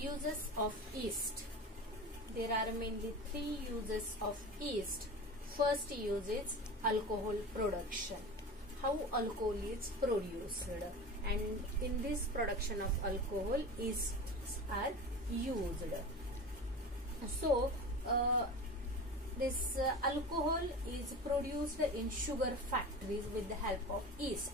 Uses of yeast. There are mainly 3 uses of yeast. First use is alcohol production. How alcohol is produced, and in this production of alcohol yeasts are used. So this alcohol is produced in sugar factories with the help of yeast.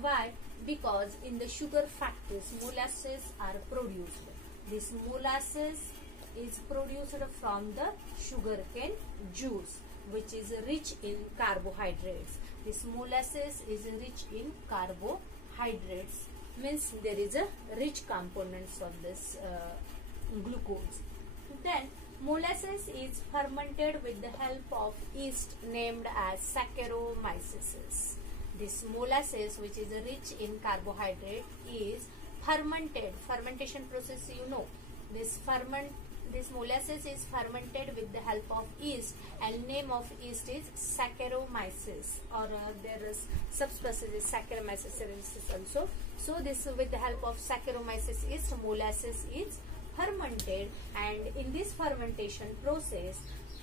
Why? Because in the sugar factories molasses are produced. This molasses is produced from the sugarcane juice, which is rich in carbohydrates. This molasses is rich in carbohydrates, means there is a rich components of this glucose. Then molasses is fermented with the help of yeast named as Saccharomyces. This molasses, which is rich in carbohydrate, is fermented. Fermentation process, you know. This molasses is fermented with the help of yeast, and name of yeast is Saccharomyces, or there is subspecies is Saccharomyces cerevisiae also. So this with the help of Saccharomyces yeast, molasses is fermented, and in this fermentation process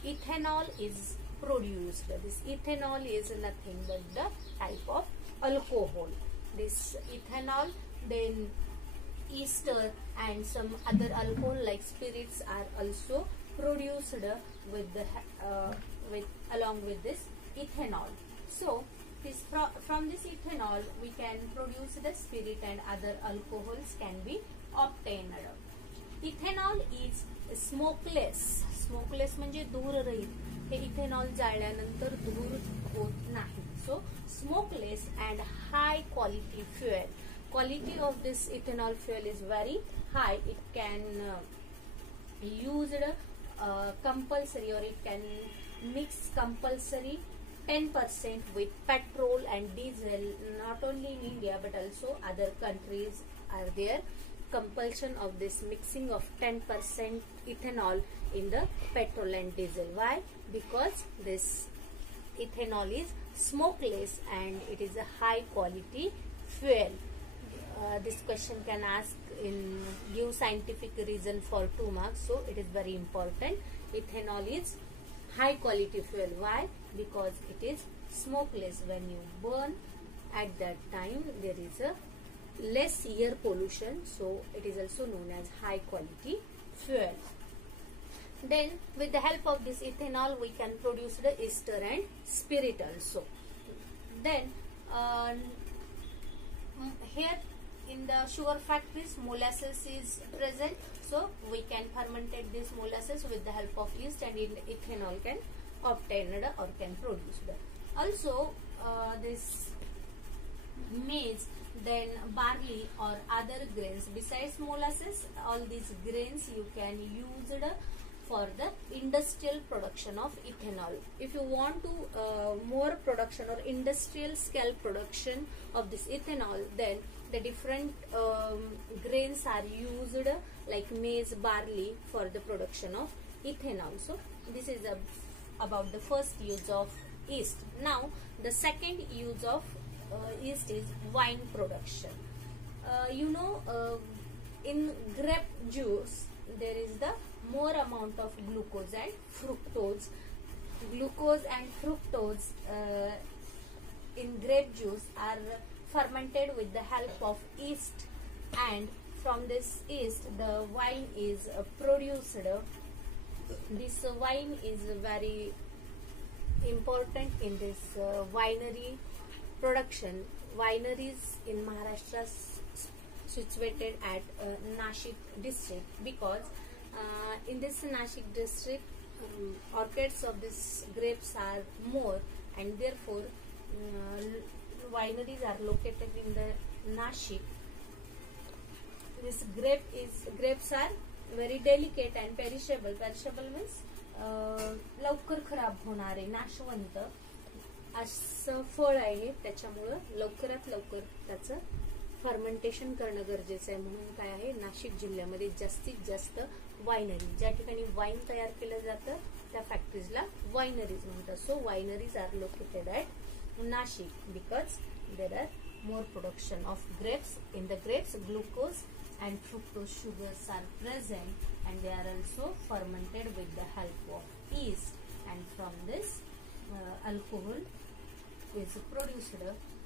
ethanol is produced. This ethanol is nothing but the type of alcohol. This ethanol, then ester and some other alcohol like spirits are also produced with the along with this ethanol. So this from this ethanol we can produce the spirit, and other alcohols can be obtained. Ethanol is smokeless. Smokeless म्हणजे धूर रहित. हे ethanol जाळल्यानंतर धूर होत नाही. So smokeless and high quality fuel. Quality of this ethanol fuel is very high. It can used compulsory, or it can mix compulsory 10% with petrol and diesel. Not only in India but also other countries are there. Compulsion of this mixing of 10% ethanol in the petrol and diesel. Why? Because this ethanol is smokeless and it is a high quality fuel. This question can ask in give scientific reason for 2 marks, so it is very important. Ethanol is high quality fuel. Why? Because it is smokeless. When you burn, at that time there is a less air pollution, so it is also known as high quality fuel. Then with the help of this ethanol we can produce the ester and spirit also. Then here in the sugar factories molasses is present, so we can fermentate this molasses with the help of yeast, and ethanol can obtained or can produced. Also this maize, then barley or other grains besides molasses, all these grains you can use for the industrial production of ethanol. If you want to more production or industrial scale production of this ethanol, then the different grains are used like maize, barley for the production of ethanol. So this is about the first use of yeast. Now the second use of yeast is wine production. In grape juice there is the more amount of glucose and fructose. Glucose and fructose in grape juice are fermented with the help of yeast, and from this yeast the wine is produced. This wine is very important in this winery production. Wineries in Maharashtra situated at Nashik district, because in this Nashik district orchards of these grapes are more, and therefore wineries are located in the Nashik. This grapes are very delicate and perishable. Perishable means लवकर खराब होणारे, नाशवंत असं फळ आहे. त्याच्यामुळे लवकरात लवकर त्याचं फर्मेंटेशन करणं गरजेचं आहे. म्हणून काय आहे, नाशिक जिल्ह्यामध्ये जास्तीत जास्त वायनरी, ज्या ठिकाणी वाईन तयार केलं जातं त्या फॅक्टरीजला वायनरीज म्हणतात. So wineries are located at Nashik because there are more production of grapes. In the grapes glucose and fructose sugars are present, and they are also fermented with the help of yeast, and from this alcohol is produced,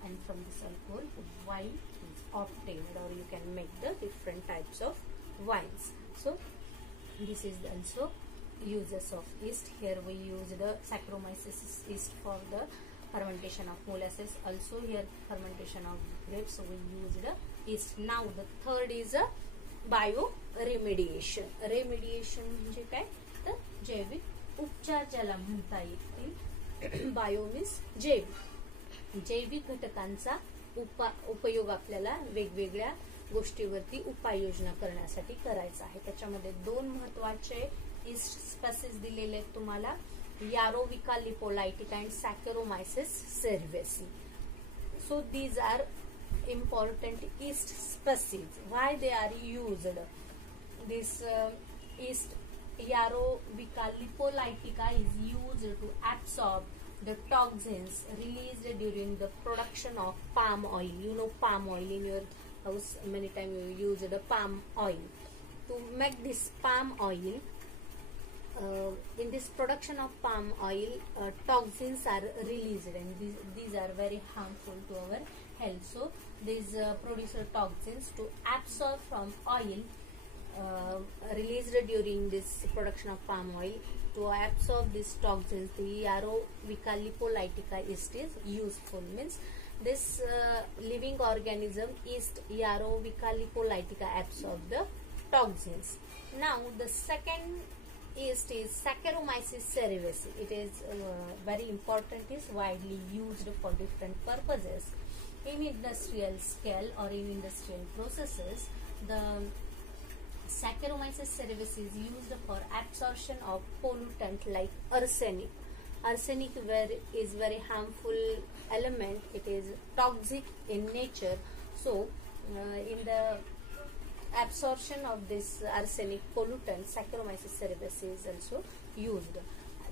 and from this alcohol wine is obtained, or you can make the different types of wines. So this is also uses of yeast. Here we use the Saccharomyces yeast for the fermentation of molasses. Also here fermentation of grapes, so we use the yeast. Now the third is a bioremediation. Remediation म्हणजे काय, तर जैविक उपचार ज्याला म्हणता येतील. Bio means जैविक घटकांचा उपयोग आपल्याला वेगवेगळ्या गोष्टीवरती उपाययोजना करण्यासाठी करायचा आहे. त्याच्यामध्ये दोन महत्वाचे ईस्ट स्पेसीज दिलेले आहेत तुम्हाला, यारोविका लिपोलाइटिका and Saccharomyces cerevisiae. So these are important yeast species. Why they are used? This yeast Yarovica lipolitica is used to absorb the toxins released during the production of palm oil. You know palm oil in your house, many times you use the palm oil. To make this palm oil, in this production of palm oil, toxins are released, and these are very harmful to our health. So these producer toxins to absorb from oil released during this production of palm oil. To absorb these toxins, the Yarovica lipolitica yeast is useful. Means this living organism yeast Yarovica lipolitica absorb the toxins. Now the second yeast is Saccharomyces cerevisiae. It is very important, is widely used for different purposes. In industrial scale or in industrial processes, the Saccharomyces cerevisiae is used for absorption of pollutant like arsenic. Arsenic is very harmful element. It is toxic in nature. So in the absorption of this arsenic pollutant, Saccharomyces cerevisiae is also used.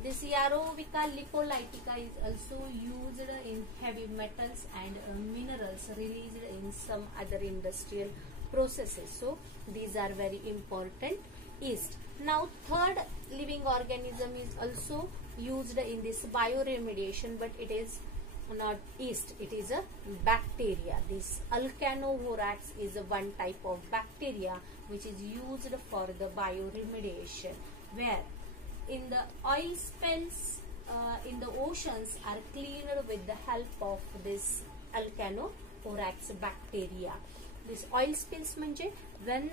This Yarovica lipolitica is also used in heavy metals and minerals released in some other industrial processes. So these are very important yeast. Now third living organism is also used in this bioremediation, but it is not yeast, it is a bacteria. This Alcanovorax is a one type of bacteria which is used for the bioremediation, where in the oil spills in the oceans are cleaned with the help of this Alcanovorax bacteria. This oil spills म्हणजे when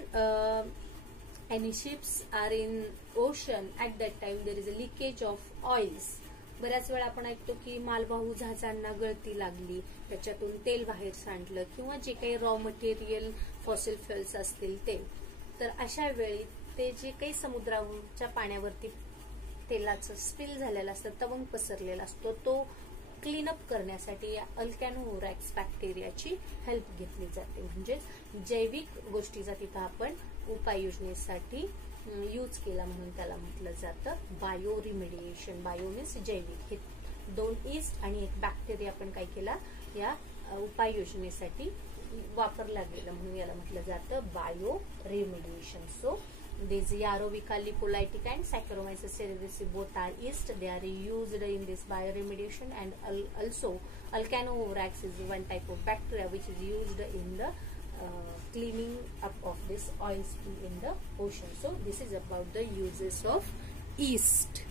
any ships are in ocean, at that time there is a leakage of oils. बऱ्याच वेळा आपण ऐकतो की मालवाहू जहाजांना गळती लागली, त्याच्यातून तेल बाहेर सांडलं, किंवा जे काही रॉ मटेरियल फॉसिल फ्युएल्स असतील ते, तर अशा वेळी ते जे काही समुद्राच्या पाण्यावरती तेलाचं स्पिल झालेलं असतं, तवंग पसरलेला असतो, तो क्लीनअप करण्यासाठी अल्कॅनोव्होरॅक्स बॅक्टेरियाची हेल्प घेतली जाते. म्हणजे जैविक गोष्टीचा तिथं आपण उपाययोजनेसाठी यूज केला म्हणून त्याला म्हटलं जातं बायोरिमेडिएशन. बायो मीन्स जैविक. हे दोन ईस्ट आणि एक बॅक्टेरिया आपण काय केला या उपाययोजनेसाठी वापरला गेला म्हणून याला म्हटलं जातं बायोरिमेडिएशन. सो these Yarovica lipolitica and Saccharomyces cerevisiae both are yeast. They are used in this bioremediation, and also Alcanovorax is one type of bacteria which is used in the cleaning up of this oil spill in the ocean. So this is about the uses of yeast.